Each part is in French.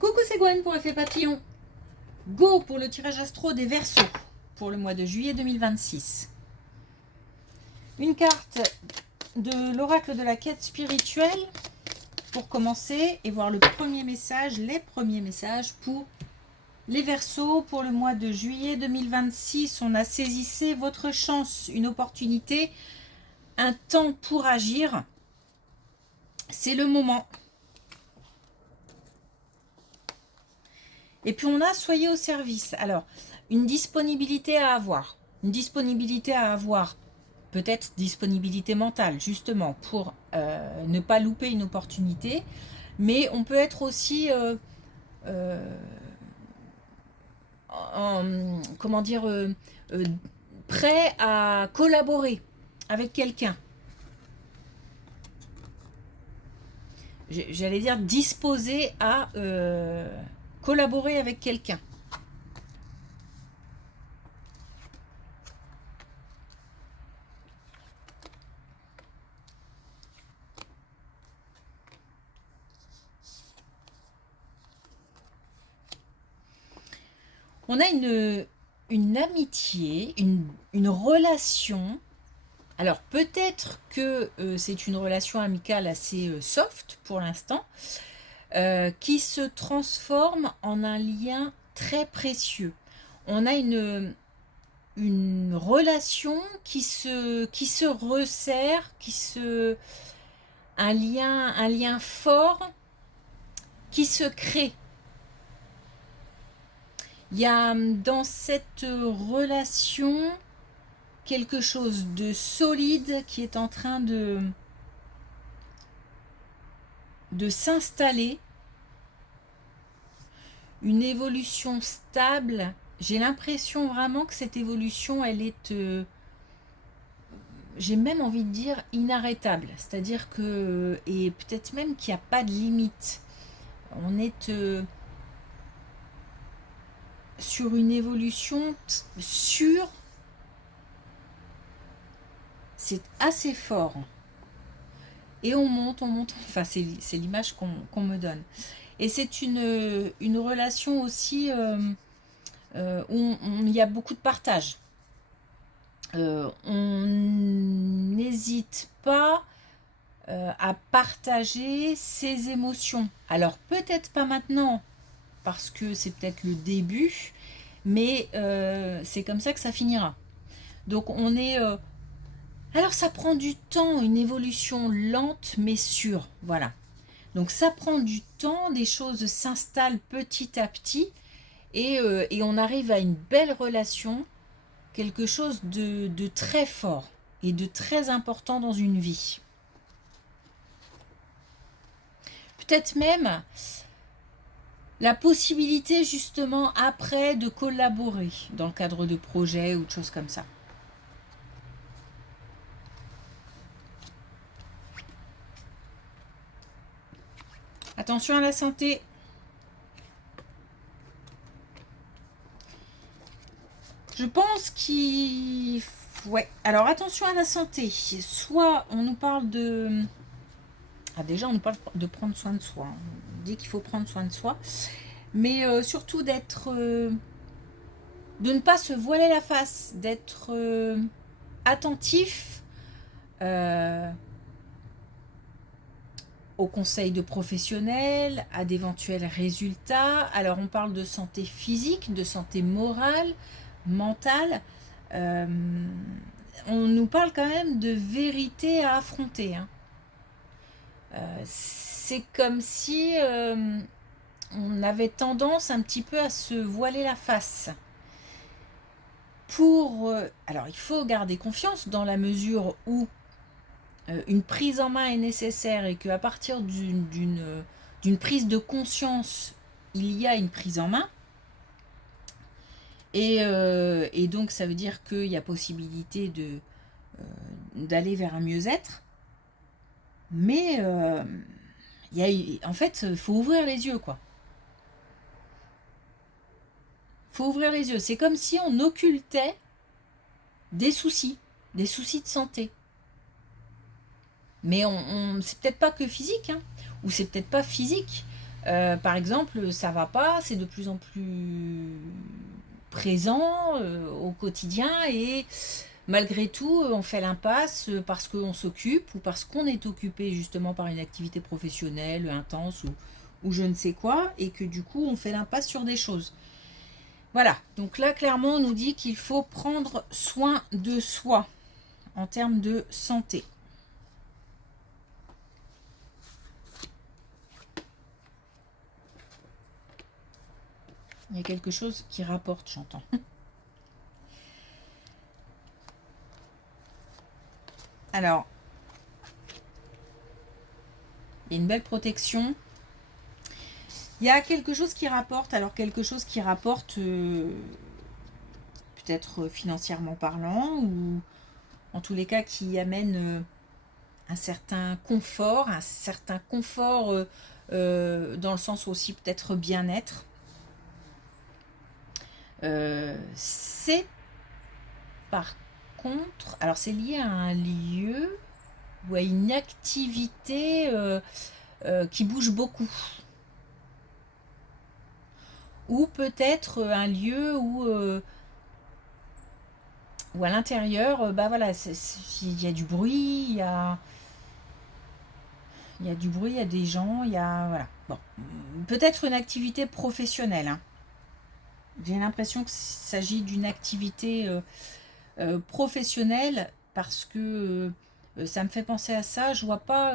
Coucou, c'est Gwen pour Effet Papillon. Go pour le tirage astro des Verseaux pour le mois de juillet 2026. Une carte de l'oracle de la quête spirituelle pour commencer et voir le premier message, les premiers messages pour les Verseaux pour le mois de juillet 2026. On a saisissé votre chance, une opportunité, un temps pour agir. C'est le moment. Et puis on a soyez au service. Alors, une disponibilité à avoir. Une disponibilité à avoir, peut-être disponibilité mentale, justement, pour ne pas louper une opportunité. Mais on peut être aussi, comment dire, prêt à collaborer avec quelqu'un. J'allais dire disposé à collaborer avec quelqu'un. On a une amitié, une relation. Alors peut-être que c'est une relation amicale assez soft pour l'instant, qui se transforme en un lien très précieux. On a une relation qui se resserre, un lien fort qui se crée. Il y a dans cette relation quelque chose de solide qui est en train de s'installer, une évolution stable. J'ai l'impression vraiment que cette évolution, elle est, j'ai même envie de dire, inarrêtable. C'est-à-dire que, et peut-être même qu'il n'y a pas de limite. On est sur une évolution sûre. C'est assez fort. Et on monte, enfin c'est l'image qu'on me donne. Et c'est une relation aussi où il y a beaucoup de partage. On n'hésite pas à partager ses émotions. Alors peut-être pas maintenant, parce que c'est peut-être le début, mais c'est comme ça que ça finira. Donc on est... alors ça prend du temps, une évolution lente mais sûre, voilà. Donc ça prend du temps, des choses s'installent petit à petit et on arrive à une belle relation, quelque chose de très fort et de très important dans une vie. Peut-être même la possibilité justement après de collaborer dans le cadre de projets ou de choses comme ça. Attention à la santé. Je pense qu'il... Ouais, alors attention à la santé. Soit on nous parle de... Ah, déjà, on nous parle de prendre soin de soi. On dit qu'il faut prendre soin de soi. Mais surtout d'être... de ne pas se voiler la face. D'être attentif aux conseils de professionnels, à d'éventuels résultats. Alors, on parle de santé physique, de santé morale, mentale. On nous parle quand même de vérité à affronter. Hein. C'est comme si on avait tendance un petit peu à se voiler la face. Alors, il faut garder confiance dans la mesure où une prise en main est nécessaire et qu'à partir d'une prise de conscience, il y a une prise en main. Et donc, ça veut dire qu'il y a possibilité d'aller vers un mieux-être. Mais en fait, il faut ouvrir les yeux, quoi. Faut ouvrir les yeux. C'est comme si on occultait des soucis de santé. Mais c'est peut-être pas que physique, hein, ou c'est peut-être pas physique. Par exemple, ça va pas, c'est de plus en plus présent au quotidien et malgré tout, on fait l'impasse parce qu'on s'occupe ou parce qu'on est occupé justement par une activité professionnelle intense ou je ne sais quoi et que du coup on fait l'impasse sur des choses. Voilà, donc là clairement on nous dit qu'il faut prendre soin de soi en termes de santé. Il y a quelque chose qui rapporte, j'entends. Alors, il y a une belle protection. Il y a quelque chose qui rapporte, alors quelque chose qui rapporte peut-être financièrement parlant ou en tous les cas qui amène un certain confort dans le sens aussi peut-être bien-être. C'est par contre, alors c'est lié à un lieu ou à une activité qui bouge beaucoup. Ou peut-être un lieu où à l'intérieur, bah voilà, il y a du bruit, il y a du bruit, il y a des gens, il y a voilà. Bon, peut-être une activité professionnelle. Hein. J'ai l'impression qu'il s'agit d'une activité professionnelle parce que ça me fait penser à ça. Je vois pas.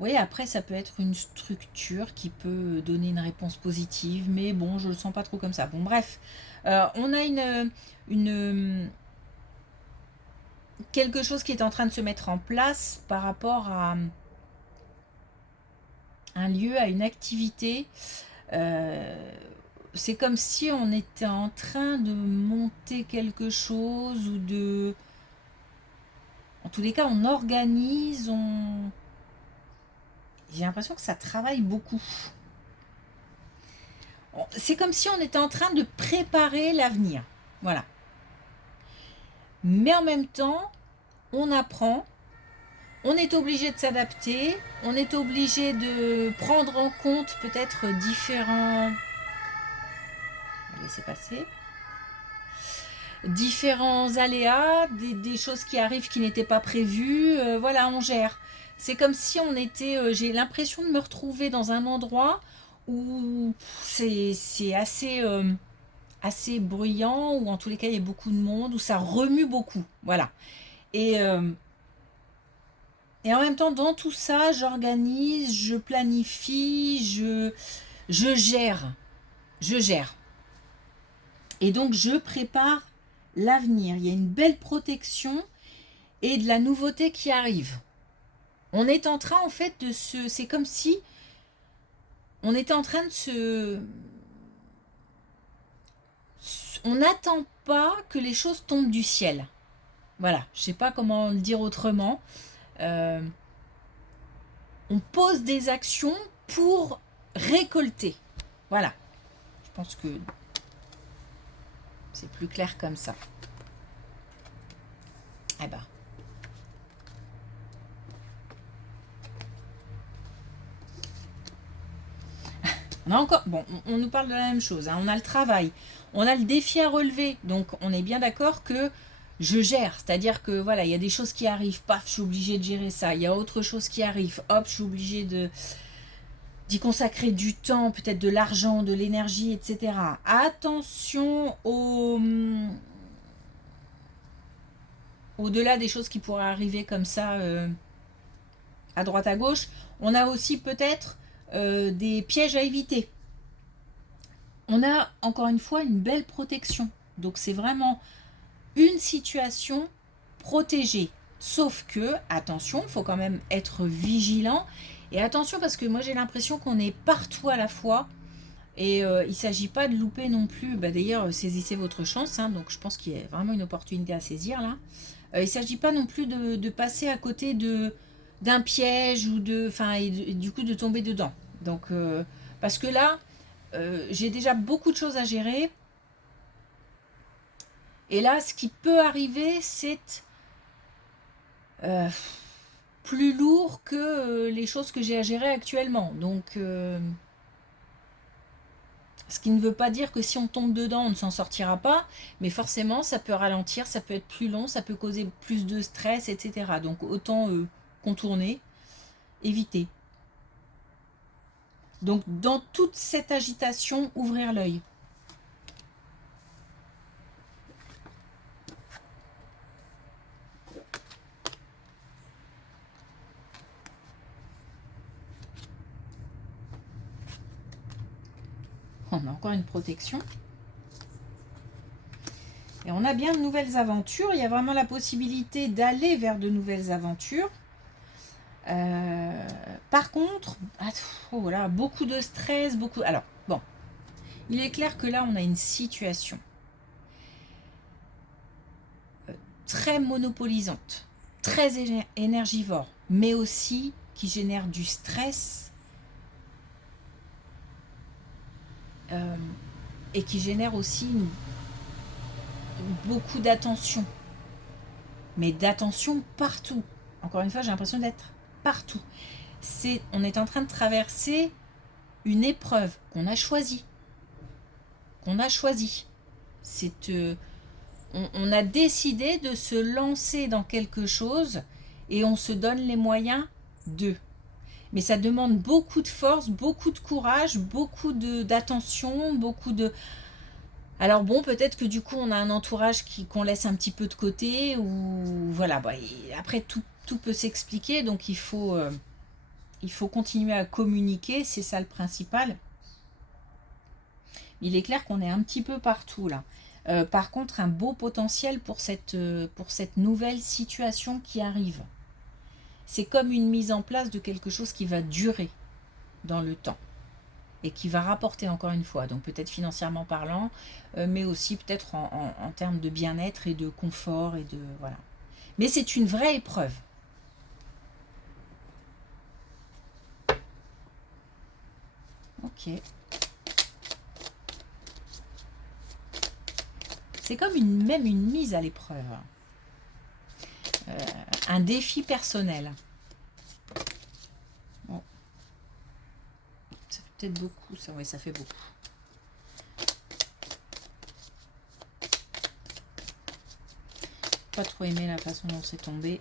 Oui, après ça peut être une structure qui peut donner une réponse positive, mais bon, je le sens pas trop comme ça. Bon, bref, on a une quelque chose qui est en train de se mettre en place par rapport à un lieu, à une activité. C'est comme si on était en train de monter quelque chose ou de... En tous les cas, on organise, on... J'ai l'impression que ça travaille beaucoup. C'est comme si on était en train de préparer l'avenir. Voilà. Mais en même temps, on apprend, on est obligé de s'adapter, on est obligé de prendre en compte peut-être différents... On va laisser passer. Différents aléas, des choses qui arrivent qui n'étaient pas prévues. Voilà, on gère. C'est comme si on était... j'ai l'impression de me retrouver dans un endroit où c'est assez bruyant, ou en tous les cas il y a beaucoup de monde, où ça remue beaucoup. Voilà. Et, et en même temps, dans tout ça, j'organise, je planifie, je gère. Je gère. Et donc, je prépare l'avenir. Il y a une belle protection et de la nouveauté qui arrive. On est en train, en fait, de se... C'est comme si on était en train de se... On n'attend pas que les choses tombent du ciel. Voilà, je ne sais pas comment le dire autrement. On pose des actions pour récolter. Voilà. Je pense que c'est plus clair comme ça. Eh ben. On a encore. Bon, on nous parle de la même chose. Hein. On a le travail. On a le défi à relever. Donc, on est bien d'accord que je gère. C'est-à-dire que voilà, il y a des choses qui arrivent. Paf, je suis obligée de gérer ça. Il y a autre chose qui arrive. Hop, je suis obligée d'y consacrer du temps, peut-être de l'argent, de l'énergie, etc. Attention au-delà des choses qui pourraient arriver comme ça à droite à gauche, on a aussi peut-être des pièges à éviter. On a encore une fois une belle protection. Donc c'est vraiment une situation protégée. Sauf que, attention, il faut quand même être vigilant. Et attention parce que moi j'ai l'impression qu'on est partout à la fois. Et il ne s'agit pas de louper non plus. Bah, d'ailleurs, saisissez votre chance. Hein, donc je pense qu'il y a vraiment une opportunité à saisir là. Il ne s'agit pas non plus de passer à côté d'un piège ou et du coup de tomber dedans. Donc parce que là, j'ai déjà beaucoup de choses à gérer. Et là, ce qui peut arriver, c'est plus lourd que les choses que j'ai à gérer actuellement. Donc, ce qui ne veut pas dire que si on tombe dedans, on ne s'en sortira pas, mais forcément, ça peut ralentir, ça peut être plus long, ça peut causer plus de stress, etc. Donc, autant contourner, éviter. Donc, dans toute cette agitation, ouvrir l'œil. On a encore une protection. Et on a bien de nouvelles aventures. Il y a vraiment la possibilité d'aller vers de nouvelles aventures. Par contre, voilà, beaucoup de stress, beaucoup... Alors, bon, il est clair que là, on a une situation très monopolisante, très énergivore, mais aussi qui génère du stress et qui génère aussi beaucoup d'attention. Mais d'attention partout. Encore une fois, j'ai l'impression d'être partout. On est en train de traverser une épreuve qu'on a choisie. On a décidé de se lancer dans quelque chose et on se donne les moyens de. Mais ça demande beaucoup de force, beaucoup de courage, beaucoup d'attention, beaucoup de... Alors bon, peut-être que du coup, on a un entourage qu'on laisse un petit peu de côté, ou voilà. Après, tout peut s'expliquer, donc il faut continuer à communiquer, c'est ça le principal. Il est clair qu'on est un petit peu partout là. Par contre, un beau potentiel pour cette nouvelle situation qui arrive. C'est comme une mise en place de quelque chose qui va durer dans le temps et qui va rapporter encore une fois, donc peut-être financièrement parlant, mais aussi peut-être en termes de bien-être et de confort et de voilà. Mais c'est une vraie épreuve. Ok. C'est comme même une mise à l'épreuve. Un défi personnel. Bon. Ça fait peut-être beaucoup, ça. Oui, ça fait beaucoup. Pas trop aimé la façon dont c'est tombé.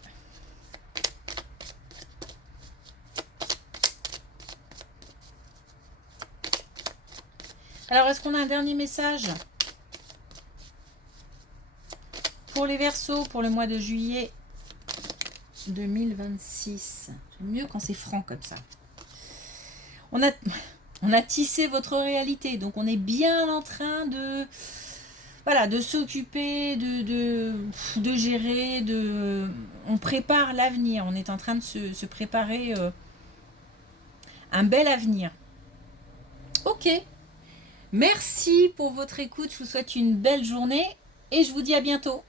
Alors, est-ce qu'on a un dernier message pour les Verseaux pour le mois de juillet 2026? J'aime mieux quand c'est franc comme ça. On a tissé votre réalité, donc on est bien en train de... Voilà, de s'occuper, de gérer, on prépare l'avenir. On est en train de se préparer un bel avenir. Ok. Merci pour votre écoute. Je vous souhaite une belle journée et je vous dis à bientôt.